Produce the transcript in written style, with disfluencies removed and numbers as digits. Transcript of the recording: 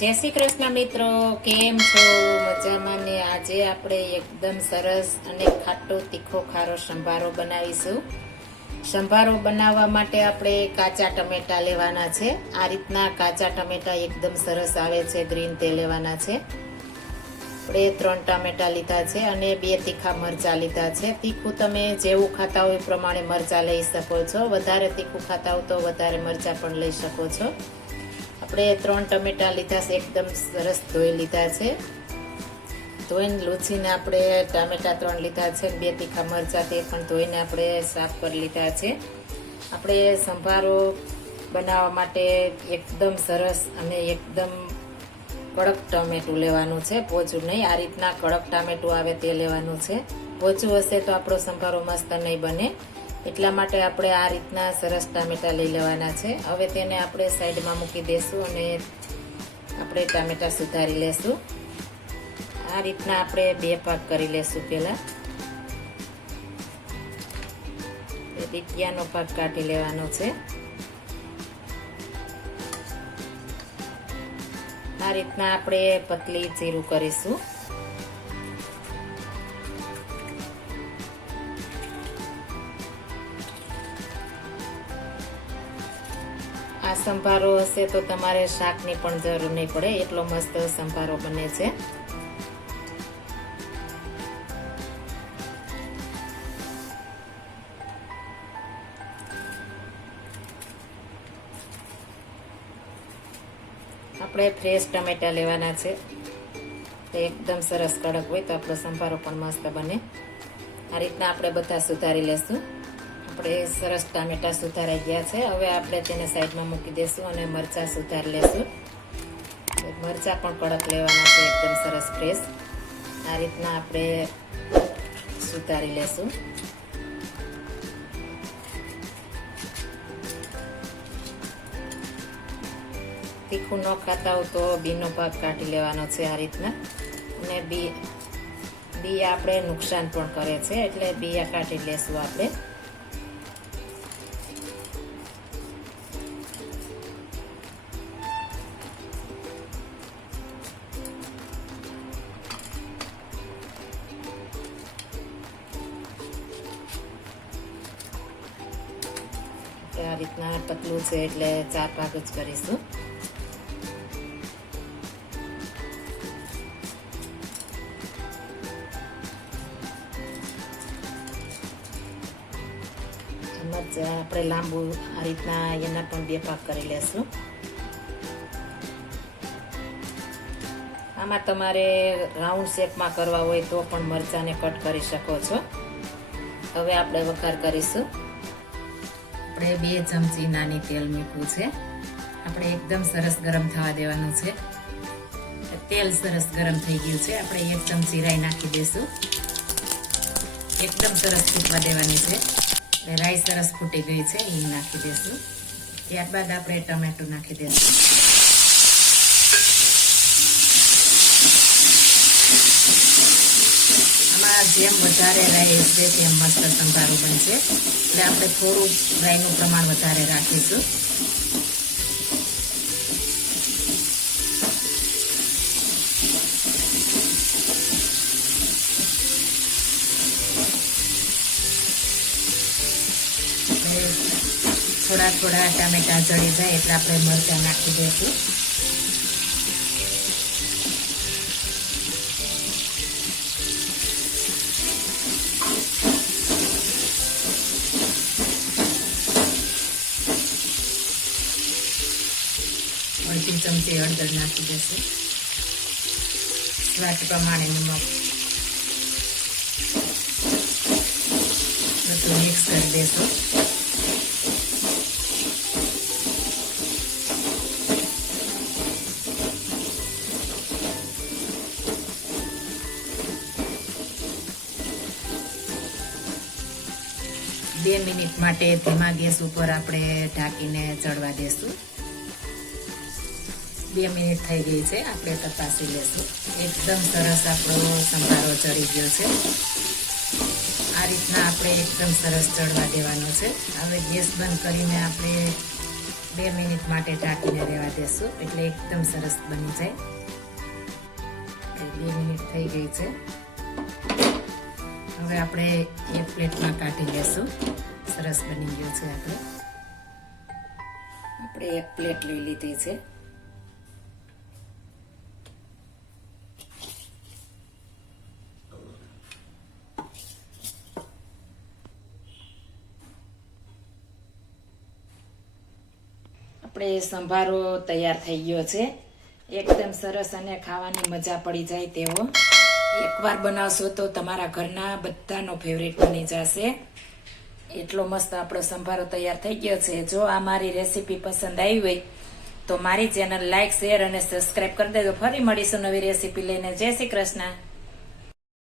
જય શ્રી કૃષ્ણ મિત્રો, કેમ છો? મજામાં ને? આજે આપણે એકદમ સરસ અને ખાટો તીખો ખારો સંભારો બનાવીશું. સંભારો બનાવવા માટે આપણે કાચા ટમેટા લેવાના છે. આ રીતના કાચા ટમેટા એકદમ સરસ આવે છે, ગ્રીન તે લેવાના છે. આપણે 3 ટામેટા લીધા છે અને 2 તીખા મરચાં લીધા છે. તીખું તમે જેવું ખાતા હોય એ પ્રમાણે મરચાં લઈ શકો છો. વધારે તીખું ખાતા હો તો વધારે મરચાં પણ લઈ શકો છો. આપણે 3 ટમેટા લીધા છે, એકદમ સરસ ધોઈ લીધા છે. ધોઈને લૂછીને આપણે ટામેટા 3 લીધા છે, 2 તીખા મરચાં તે પણ ધોઈને આપણે સાફ કરી લીધા છે. આપણે સંભારો બનાવવા માટે એકદમ સરસ અને એકદમ કડક ટામેટું લેવાનું છે, પોચું નહીં. આ રીતના કડક ટામેટું આવે તે લેવાનું છે. પોચું હશે તો આપણો સંભારો મસ્ત નહીં બને. એટલા માટે આપણે આ રીતના સરસ ટામેટા લઈ લેવાના છે. હવે તેને આપણે સાઈડમાં મૂકી દઈશું અને આપણે ટામેટા સુધારી લેશું. આ રીતના આપણે 2 ભાગ કરી લેશું. પહેલા દીટિયાનો ભાગ કાઢી લેવાનો છે. આ રીતના આપણે પતલી ચીરું કરીશું. આ સંભારો હશે તો તમારે શાકની પણ જરૂર નહીં પડે, એટલો મસ્ત સંભારો બને છે. આપણે ફ્રેશ ટમેટા લેવાના છે, તે એકદમ સરસ કડક હોય તો આપણો સંભારો પણ મસ્ત બને. આ રીતના આપણે બધા સુધારી લેશું. આપણે સરસ ટામેટા સુધારાઈ ગયા છે. હવે આપણે તેને સાઈડમાં મૂકી દઈશું અને મરચાં સુધારી લેશું. મરચાં પણ કડક લેવાના છે, એકદમ સરસ ફ્રેશ. આ રીતના આપણે સુધારી લેશું. તીખું ન ખાતા હો તો બીનો ભાગ કાઢી લેવાનો છે આ રીતના. અને બી આપણે નુકસાન પણ કરે છે, એટલે બિયા કાઢી લેશું આપણે. આ રીતના પતલું છે એટલે 4 ભાગ જ કરીશું. આપણે લાંબુ આ રીતના એના પણ 2 ભાગ કરી લેશું. આમાં તમારે રાઉન્ડ શેપમાં કરવા હોય તો પણ મરચાંને કટ કરી શકો છો. હવે આપણે વઘાર કરીશું. આપણે 2 ચમચી નાની તેલ મૂક્યું છે. આપણે એકદમ સરસ ગરમ થવા દેવાનું છે. તેલ સરસ ગરમ થઈ ગયું છે. આપણે 1 ચમચી રાઈ નાખી દઈશું. એકદમ સરસ ફૂટવા દેવાની છે. રાઈ સરસ ફૂટી ગઈ છે, એ નાખી દઈશું. ત્યારબાદ આપણે ટમેટું નાખી દઈશું. આમાં જેમ વધારે રાઈ હશે તેમ મસ્ત સંભારો બનશે, એટલે આપણે થોડું રાઈનું પ્રમાણ વધારે રાખીશું. થોડા થોડા ટામેટા ચડી જાય એટલે આપણે મરચાં નાખી દઈશું. અડધી ચમચી હળદર નાખી દઈશું. સ્વાદ પ્રમાણે નમક. બધું મિક્સ કરી દઈશું. બે મિનિટ માટે ધીમા ગેસ ઉપર આપણે ઢાંકીને ચડવા દેશું. 2 મિનિટ થઈ ગઈ છે, આપણે તપાસી લેશું. એકદમ સરસ આપણો સંભારો ચડી ગયો છે. આ રીતના આપણે એકદમ સરસ ચડવા દેવાનો છે. હવે ગેસ બંધ કરીને આપણે 2 મિનિટ માટે ઢાંકીને રહેવા દેશું એટલે એકદમ સરસ બની જાય. 2 મિનિટ થઈ ગઈ છે. હવે આપણે એક પ્લેટમાં કાઢી લેશું. સરસ બની ગયું છે. આપણે એક પ્લેટ લઈ લીધી છે. આપણે સંભારો તૈયાર થઈ ગયો છે. એકદમ સરસ અને ખાવાની મજા પડી જાય તેવો. એકવાર બનાવશો તો તમારા ઘરના બધાનો ફેવરેટ બની જશે. એટલો મસ્ત આપણો સંભારો તૈયાર થઈ ગયો છે. જો આ મારી રેસીપી પસંદ આવી હોય તો મારી ચેનલ લાઈક, શેર અને સબસ્ક્રાઈબ કરી દેજો. ફરી મળીશું નવી રેસીપી લઈને. જય શ્રી કૃષ્ણ.